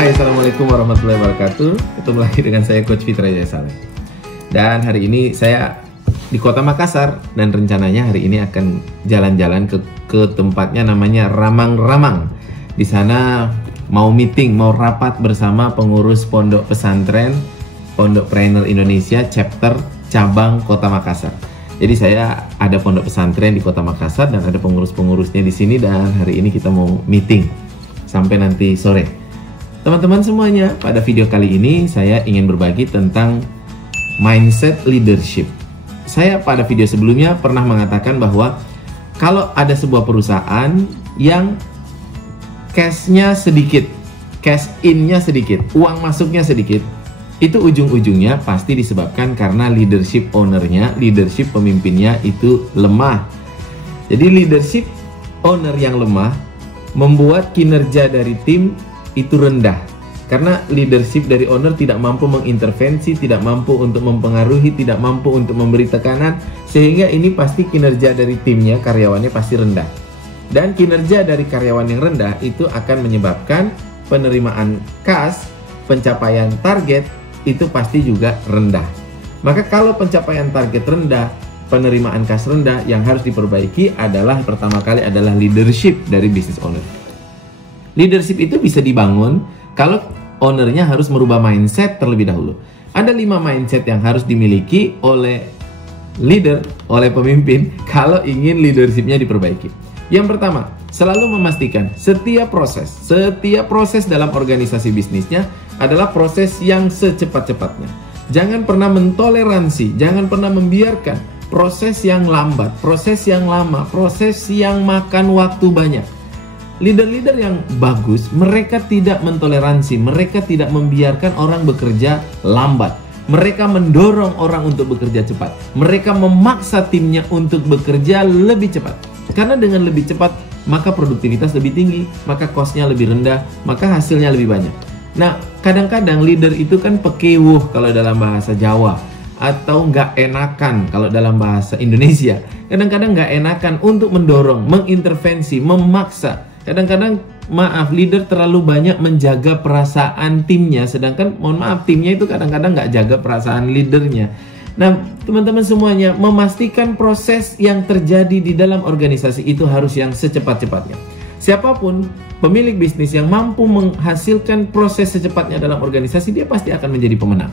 Hai, Assalamualaikum warahmatullahi wabarakatuh. Ketemu lagi dengan saya Coach Fitra Jaya Saleh. Dan hari ini saya di Kota Makassar, dan rencananya hari ini akan jalan-jalan ke tempatnya namanya Ramang-Ramang. Di sana mau meeting, mau rapat bersama pengurus Pondok Pesantren Pondok Trainer Indonesia chapter cabang Kota Makassar. Jadi saya ada pondok pesantren di Kota Makassar dan ada pengurus-pengurusnya di sini, dan hari ini kita mau meeting sampai nanti sore. Teman-teman semuanya, pada video kali ini saya ingin berbagi tentang mindset leadership. Saya pada video sebelumnya pernah mengatakan bahwa kalau ada sebuah perusahaan yang cash-nya sedikit, cash in-nya sedikit, uang masuknya sedikit, itu ujung-ujungnya pasti disebabkan karena leadership owner-nya, leadership pemimpinnya itu lemah. Jadi leadership owner yang lemah membuat kinerja dari tim itu rendah. Karena leadership dari owner tidak mampu mengintervensi, tidak mampu untuk mempengaruhi, tidak mampu untuk memberi tekanan, sehingga ini pasti kinerja dari timnya, karyawannya pasti rendah. Dan kinerja dari karyawan yang rendah itu akan menyebabkan penerimaan kas, pencapaian target itu pasti juga rendah. Maka kalau pencapaian target rendah, penerimaan kas rendah, yang harus diperbaiki adalah pertama kali adalah leadership dari business owner. Leadership itu bisa dibangun kalau ownernya harus merubah mindset terlebih dahulu. Ada 5 mindset yang harus dimiliki oleh leader, oleh pemimpin kalau ingin leadershipnya diperbaiki. Yang pertama, selalu memastikan setiap proses dalam organisasi bisnisnya adalah proses yang secepat-cepatnya. Jangan pernah mentoleransi, jangan pernah membiarkan proses yang lambat, proses yang lama, proses yang makan waktu banyak. Leader-leader yang bagus, mereka tidak mentoleransi, mereka tidak membiarkan orang bekerja lambat. Mereka mendorong orang untuk bekerja cepat. Mereka memaksa timnya untuk bekerja lebih cepat. Karena dengan lebih cepat, maka produktivitas lebih tinggi, maka cost-nya lebih rendah, maka hasilnya lebih banyak. Nah, kadang-kadang leader itu kan pekewuh kalau dalam bahasa Jawa, atau nggak enakan kalau dalam bahasa Indonesia. Kadang-kadang nggak enakan untuk mendorong, mengintervensi, memaksa. Kadang-kadang, leader terlalu banyak menjaga perasaan timnya, sedangkan mohon maaf, timnya itu kadang-kadang nggak jaga perasaan leadernya. Nah, teman-teman semuanya, memastikan proses yang terjadi di dalam organisasi itu harus yang secepat-cepatnya. Siapapun pemilik bisnis yang mampu menghasilkan proses secepatnya dalam organisasi, dia pasti akan menjadi pemenang.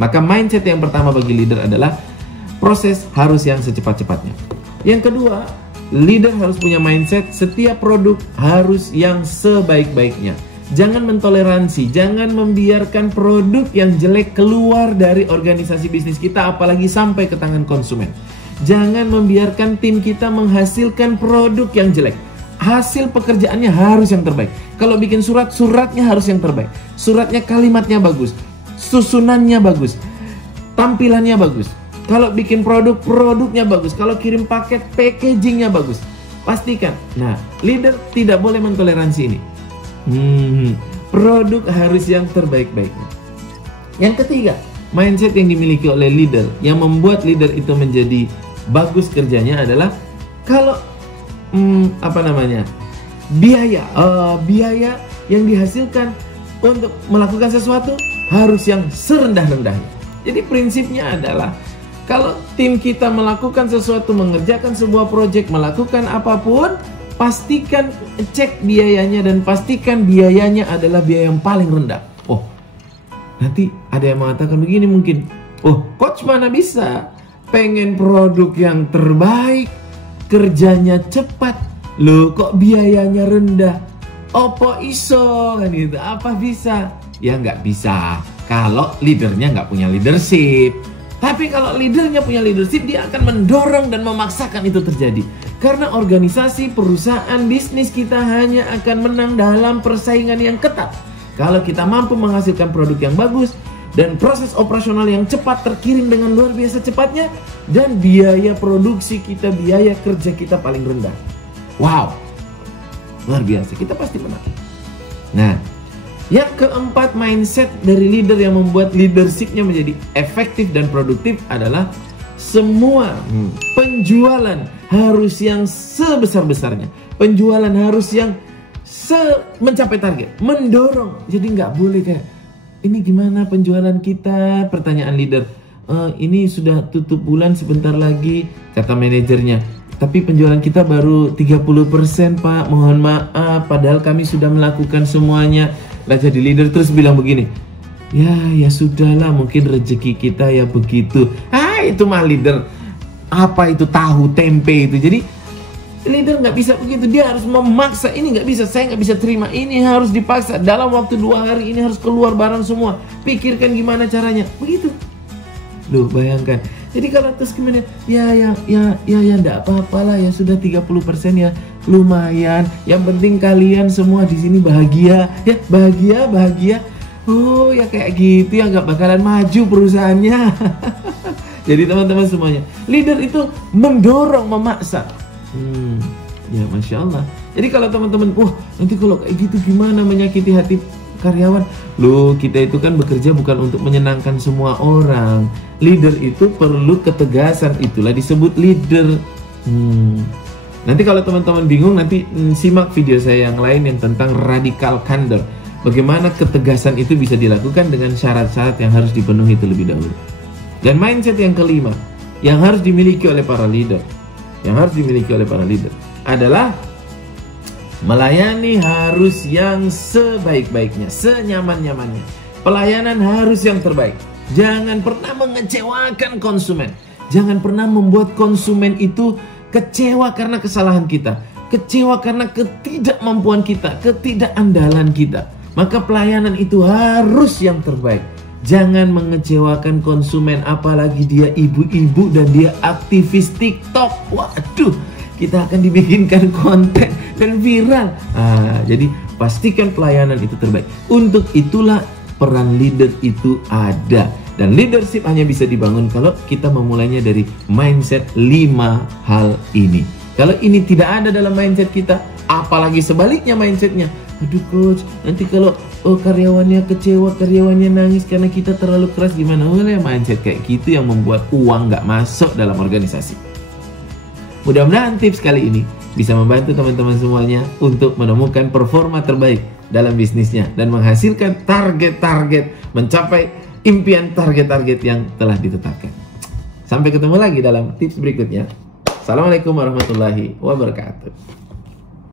Maka mindset yang pertama bagi leader adalah proses harus yang secepat-cepatnya. Yang kedua, leader harus punya mindset setiap produk harus yang sebaik-baiknya. Jangan mentoleransi, jangan membiarkan produk yang jelek keluar dari organisasi bisnis kita, apalagi sampai ke tangan konsumen. Jangan membiarkan tim kita menghasilkan produk yang jelek. Hasil pekerjaannya harus yang terbaik. Kalau bikin surat, suratnya harus yang terbaik. Suratnya, kalimatnya bagus, susunannya bagus, tampilannya bagus. Kalau bikin produk, produknya bagus. Kalau kirim paket, packagingnya bagus. Pastikan. Nah, leader tidak boleh mentoleransi ini. Produk harus yang terbaik-baiknya. Yang ketiga, mindset yang dimiliki oleh leader yang membuat leader itu menjadi bagus kerjanya adalah kalau biaya yang dihasilkan untuk melakukan sesuatu harus yang serendah-rendahnya. Jadi prinsipnya adalah kalau tim kita melakukan sesuatu, mengerjakan sebuah proyek, melakukan apapun, pastikan cek biayanya dan pastikan biayanya adalah biaya yang paling rendah. Oh, nanti ada yang mengatakan begini mungkin, oh coach mana bisa pengen produk yang terbaik, kerjanya cepat, loh kok biayanya rendah? Opo iso kan gitu, apa bisa? Ya nggak bisa kalau leadernya nggak punya leadership. Tapi kalau leadernya punya leadership, dia akan mendorong dan memaksakan itu terjadi. Karena organisasi, perusahaan, bisnis kita hanya akan menang dalam persaingan yang ketat kalau kita mampu menghasilkan produk yang bagus dan proses operasional yang cepat terkirim dengan luar biasa cepatnya, dan biaya produksi kita, biaya kerja kita paling rendah. Wow, luar biasa, kita pasti menang. Nah, yang keempat, mindset dari leader yang membuat leadershipnya menjadi efektif dan produktif adalah semua penjualan harus yang sebesar-besarnya. Penjualan harus yang mencapai target, mendorong. Jadi nggak boleh kayak, ini gimana penjualan kita? Pertanyaan leader. Ini sudah tutup bulan sebentar lagi, kata manajernya. Tapi penjualan kita baru 30% Pak, mohon maaf, padahal kami sudah melakukan semuanya. Lah jadi leader terus bilang begini, ya sudahlah, mungkin rezeki kita ya begitu. Itu mah leader, apa itu tahu tempe itu. Jadi leader nggak bisa begitu, dia harus memaksa. Ini nggak bisa, saya nggak bisa terima, ini harus dipaksa. Dalam waktu 2 hari ini harus keluar barang semua. Pikirkan gimana caranya, begitu. Loh, bayangkan. Jadi kalau terus gimana? Ya enggak apa-apalah, ya sudah 30% ya, lumayan. Yang penting kalian semua di sini bahagia, ya bahagia. Oh, ya kayak gitu ya, nggak bakalan maju perusahaannya. Jadi teman-teman semuanya, leader itu mendorong, memaksa. Ya Masya Allah. Jadi kalau teman-teman, nanti kalau kayak gitu gimana, menyakiti hati karyawan. Loh, kita itu kan bekerja bukan untuk menyenangkan semua orang. Leader itu perlu ketegasan, itulah disebut leader. Nanti kalau teman-teman bingung, nanti simak video saya yang lain yang tentang radical candor. Bagaimana ketegasan itu bisa dilakukan dengan syarat-syarat yang harus dipenuhi terlebih dahulu. Dan mindset yang kelima yang harus dimiliki oleh para leader, adalah melayani harus yang sebaik-baiknya, senyaman-nyamannya. Pelayanan harus yang terbaik. Jangan pernah mengecewakan konsumen. Jangan pernah membuat konsumen itu kecewa karena kesalahan kita, kecewa karena ketidakmampuan kita, ketidakandalan kita. Maka pelayanan itu harus yang terbaik. Jangan mengecewakan konsumen, apalagi dia ibu-ibu dan dia aktivis TikTok. Waduh, kita akan dibikinkan konten dan viral. Jadi pastikan pelayanan itu terbaik. Untuk itulah peran leader itu ada. Dan leadership hanya bisa dibangun kalau kita memulainya dari mindset 5 hal ini. Kalau ini tidak ada dalam mindset kita, apalagi sebaliknya mindsetnya, aduh coach, nanti kalau karyawannya kecewa, karyawannya nangis karena kita terlalu keras, gimana? Mindset kayak gitu yang membuat uang nggak masuk dalam organisasi. Mudah-mudahan tips kali ini bisa membantu teman-teman semuanya untuk menemukan performa terbaik dalam bisnisnya dan menghasilkan target-target, mencapai impian target-target yang telah ditetapkan. Sampai ketemu lagi dalam tips berikutnya. Assalamualaikum warahmatullahi wabarakatuh.